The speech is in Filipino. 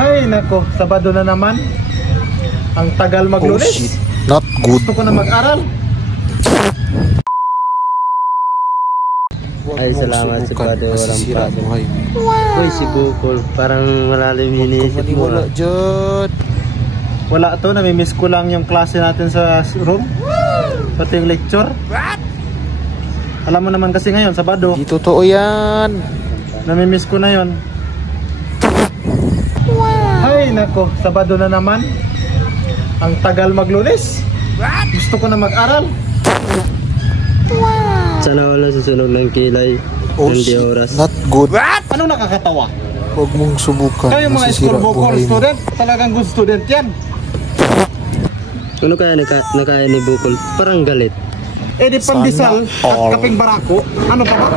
Ay nako, Sabado na naman. Ang tagal mag-Lunes. Oh shit, not good. Gusto ko na mag-aral. Ay, salamat sa Pado, walang problem. Wow. Uy, si Bukol, parang malalim iniisip mo. Wala dyan. Wala to, namimiss ko lang yung klase natin sa room. Pati yung lecture. Alam mo naman kasi ngayon, Sabado. Di totoo yan. Namimiss ko na yon. Ay nako, Sabado na naman. Ang tagal mag-Lunes. Gusto ko na mag-aral. Sana wala susunog ng kilay. Oh Hindi shit, oras. not good. Ano nakakatawa? Huwag mong subukan. Kayo mga Masisira school vocal buhay mo. student, talagang good student yan. Ano kaya nakaya ni Bukol? Parang galit. Eh di pandesal Sana at all. kaping barako. Ano pa ba?